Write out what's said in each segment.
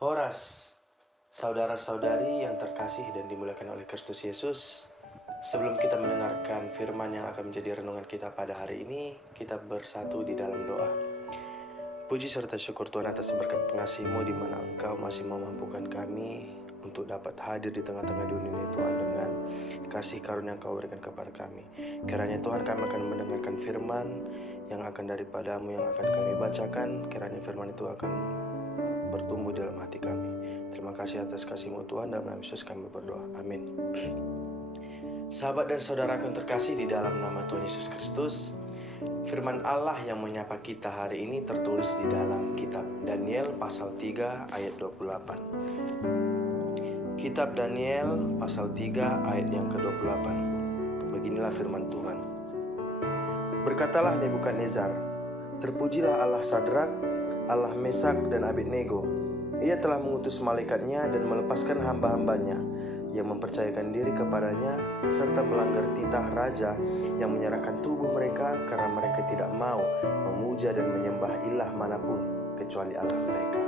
Horas, saudara-saudari yang terkasih dan dimuliakan oleh Kristus Yesus, sebelum kita mendengarkan firman yang akan menjadi renungan kita pada hari ini, kita bersatu di dalam doa. Puji serta syukur Tuhan atas berkat pengasih-Mu di mana Engkau masih memampukan kami untuk dapat hadir di tengah-tengah dunia ini Tuhan, dengan kasih karunia yang Kau berikan kepada kami. Kiranya Tuhan, kami akan mendengarkan firman yang akan daripada-Mu yang akan kami bacakan. Kiranya firman itu akan bertumbuh dalam hati kami. Terima kasih atas kasih-Mu Tuhan, dalam nama Yesus kami berdoa, amin. Sahabat dan saudaraku yang terkasih di dalam nama Tuhan Yesus Kristus, firman Allah yang menyapa kita hari ini tertulis di dalam kitab Daniel pasal 3 ayat 28. Kitab Daniel pasal 3 ayat yang ke-28. Beginilah firman Tuhan. Berkatalah Nebukadnezar, terpujilah Allah Sadrak, Allah Mesak dan Abednego. Ia telah mengutus malaikatnya dan melepaskan hamba-hambanya yang mempercayakan diri kepadanya, serta melanggar titah raja yang menyerahkan tubuh mereka karena mereka tidak mau memuja dan menyembah ilah manapun kecuali Allah mereka.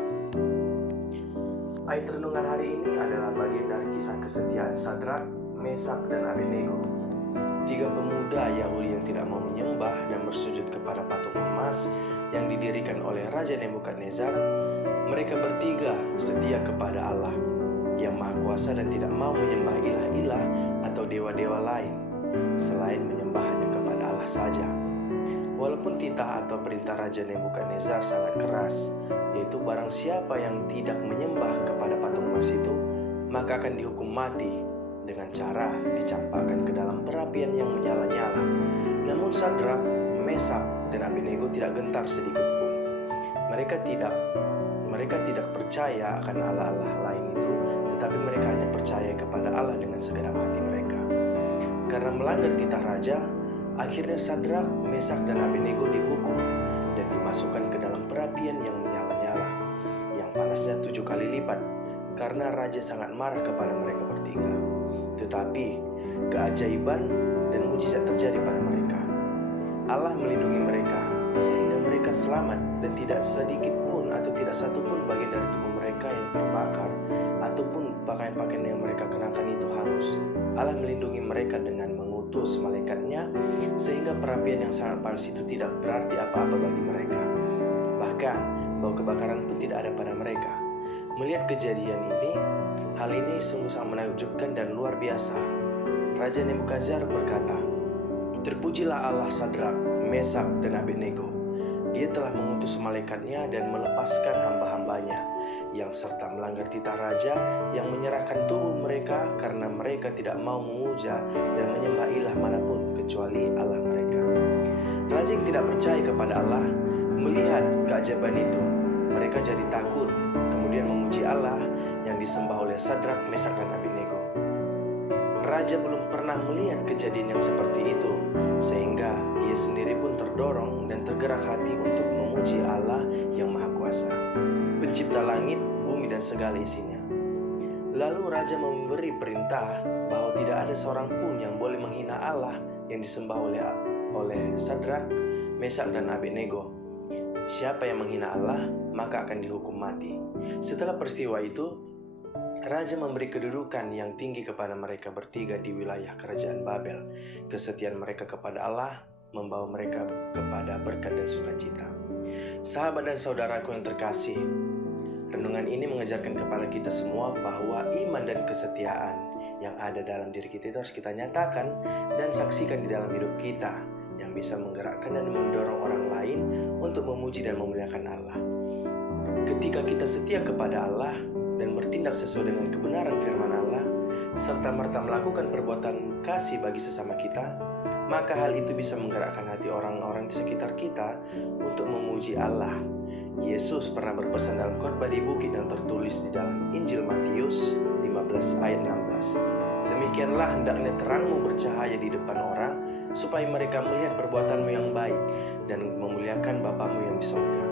Ayat renungan hari ini adalah bagian dari kisah kesetiaan Sadrak, Mesak dan Abednego, tiga pemuda Yahudi yang tidak mau menyembah dan bersujud kepada patung emas yang didirikan oleh Raja Nebukadnezar. Mereka bertiga setia kepada Allah yang Maha Kuasa dan tidak mau menyembah ilah-ilah atau dewa-dewa lain selain menyembah hanya kepada Allah saja. Walaupun titah atau perintah Raja Nebukadnezar sangat keras, yaitu barang siapa yang tidak menyembah kepada patung emas itu, maka akan dihukum mati dengan cara dicampakkan ke dalam perapian yang menyala-nyala. Namun Sadrak, Mesak dan Abednego tidak gentar sedikit pun. Mereka tidak percaya akan Allah-Allah lain itu, tetapi mereka hanya percaya kepada Allah dengan segenap hati mereka. Karena melanggar titah raja, akhirnya Sadrak, Mesak dan Abednego dihukum dan dimasukkan ke dalam perapian yang menyala-nyala, yang panasnya 7 kali lipat, karena raja sangat marah kepada mereka bertiga. Tetapi keajaiban dan mujizat terjadi pada mereka. Allah melindungi mereka sehingga mereka selamat, dan tidak sedikit pun atau tidak satu pun bagian dari tubuh mereka yang terbakar ataupun pakaian-pakaian yang mereka kenakan itu hangus. Allah melindungi mereka dengan mengutus malaikatnya sehingga perapian yang sangat panas itu tidak berarti apa-apa bagi mereka. Bahkan bau kebakaran pun tidak ada pada mereka. Melihat kejadian ini, hal ini sungguh sangat menakjubkan dan luar biasa. Raja Nebukadnezar berkata, terpujilah Allah Sadrak, Mesak dan Abednego. Ia telah mengutus malaikatnya dan melepaskan hamba-hambanya yang serta melanggar titah raja yang menyerahkan tubuh mereka karena mereka tidak mau memuja dan menyembah ilah manapun kecuali Allah mereka. Raja yang tidak percaya kepada Allah melihat keajaiban itu, mereka jadi takut, kemudian memuji Allah yang disembah oleh Sadrak, Mesak dan Abednego. Raja belum pernah melihat kejadian yang seperti itu, sehingga ia sendiri pun terdorong dan tergerak hati untuk memuji Allah yang Maha Kuasa, pencipta langit, bumi dan segala isinya. Lalu Raja memberi perintah bahwa tidak ada seorang pun yang boleh menghina Allah yang disembah oleh Sadrak, Mesak dan Abednego. Siapa yang menghina Allah, maka akan dihukum mati. Setelah peristiwa itu, Raja memberi kedudukan yang tinggi kepada mereka bertiga di wilayah kerajaan Babel. Kesetiaan mereka kepada Allah membawa mereka kepada berkat dan sukacita. Sahabat dan saudaraku yang terkasih, renungan ini mengajarkan kepada kita semua bahwa iman dan kesetiaan yang ada dalam diri kita itu harus kita nyatakan dan saksikan di dalam hidup kita, yang bisa menggerakkan dan mendorong orang lain untuk memuji dan memuliakan Allah. Ketika kita setia kepada Allah dan bertindak sesuai dengan kebenaran firman Allah, serta merta melakukan perbuatan kasih bagi sesama kita, maka hal itu bisa menggerakkan hati orang-orang di sekitar kita untuk memuji Allah. Yesus pernah berpesan dalam khotbah di bukit yang tertulis di dalam Injil Matius 15 ayat 16. Demikianlah hendaknya terangmu bercahaya di depan orang, supaya mereka melihat perbuatanmu yang baik dan memuliakan Bapamu yang di surga.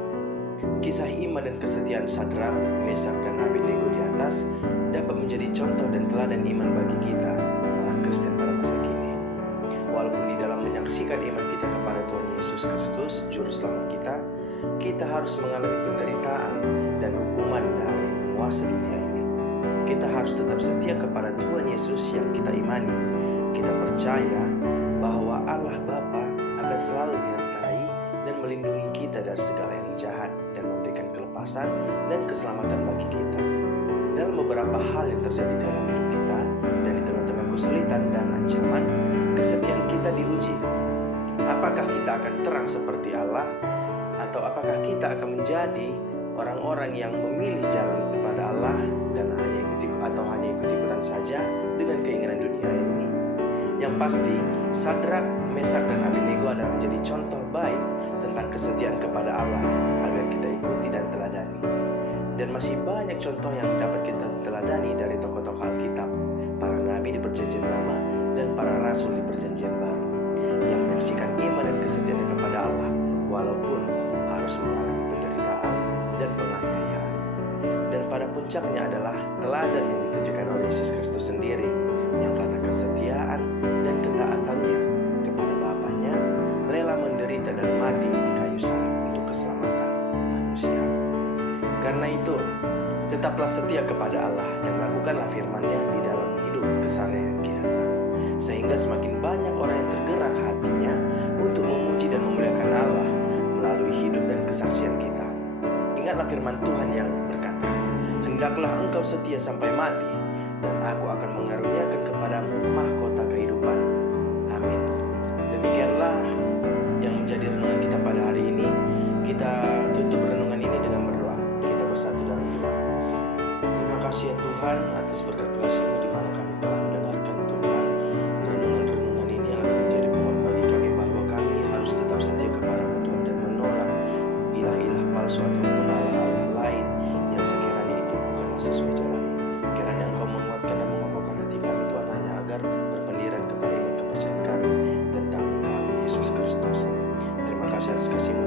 Kisah iman dan kesetiaan Sadrak, Mesak dan Abednego di atas dapat menjadi contoh dan teladan iman bagi kita, orang Kristen pada masa kini. Walaupun di dalam menyaksikan iman kita kepada Tuhan Yesus Kristus, Juru Selamat kita harus mengalami penderitaan dan hukuman dari penguasa dunia ini. Kita harus tetap setia kepada Tuhan Yesus yang kita imani. Kita percaya bahwa Allah Bapa akan selalu menyertai dan melindungi kita dari segala yang jahat dan memberikan kelepasan dan keselamatan bagi kita. Dalam beberapa hal yang terjadi dalam hidup kita dan di tengah-tengah kesulitan dan ancaman, kesetiaan kita diuji. Apakah kita akan terang seperti Allah, atau apakah kita akan menjadi orang-orang yang memilih jalan kepada Allah dan hanya ikut-ikutan saja dengan keinginan dunia ini? Yang pasti, Sadrak, Mesak, dan Abednego adalah menjadi contoh baik tentang kesetiaan kepada Allah agar kita ikuti dan teladani. Dan masih banyak contoh yang dapat kita teladani dari tokoh-tokoh Alkitab, para nabi di Perjanjian Lama dan para rasul di Perjanjian Baru, yang menyaksikan iman dan kesetiaannya kepada Allah walaupun harus mengalami penderitaan dan penganiayaan. Dan pada puncaknya adalah teladan yang ditunjukkan oleh Yesus Kristus sendiri, yang karena kesetiaan dan ketaatannya kepada Bapanya rela menderita dan mati di kayu salib untuk keselamatan manusia. Karena itu, tetaplah setia kepada Allah dan lakukanlah firman-Nya di dalam hidup keseharian kita, sehingga semakin banyak orang yang tergerak hatinya untuk memuji dan memuliakan Allah melalui hidup dan kesaksian kita. Ingatlah firman Tuhan yang berkata, "Hendaklah engkau setia sampai mati, dan aku akan mengaruniakan kepadamu mahkota kehidupan." Amin. Demikianlah yang menjadi renungan kita pada hari ini. Kita tutup renungan ini dengan berdoa. Kita bersatu dalam doa. Terima kasih ya Tuhan atas berkat kasih-Mu di mana kami telah mendengarkan Tuhan renungan-renungan ini yang akan menjadi penguat bagi kami bahwa kami harus tetap setia kepada-Mu Tuhan dan menolak ilah-ilah palsu ataupun Allah-Allah lain yang sekiranya itu bukanlah sesuai jalan-Mu. Kiranya Engkau menguatkan dan mengokohkan hati kami Tuhan hanya agar berpendirian kepada iman kepercayaan kami tentang Engkau Yesus Kristus. Terima kasih atas kasih-Mu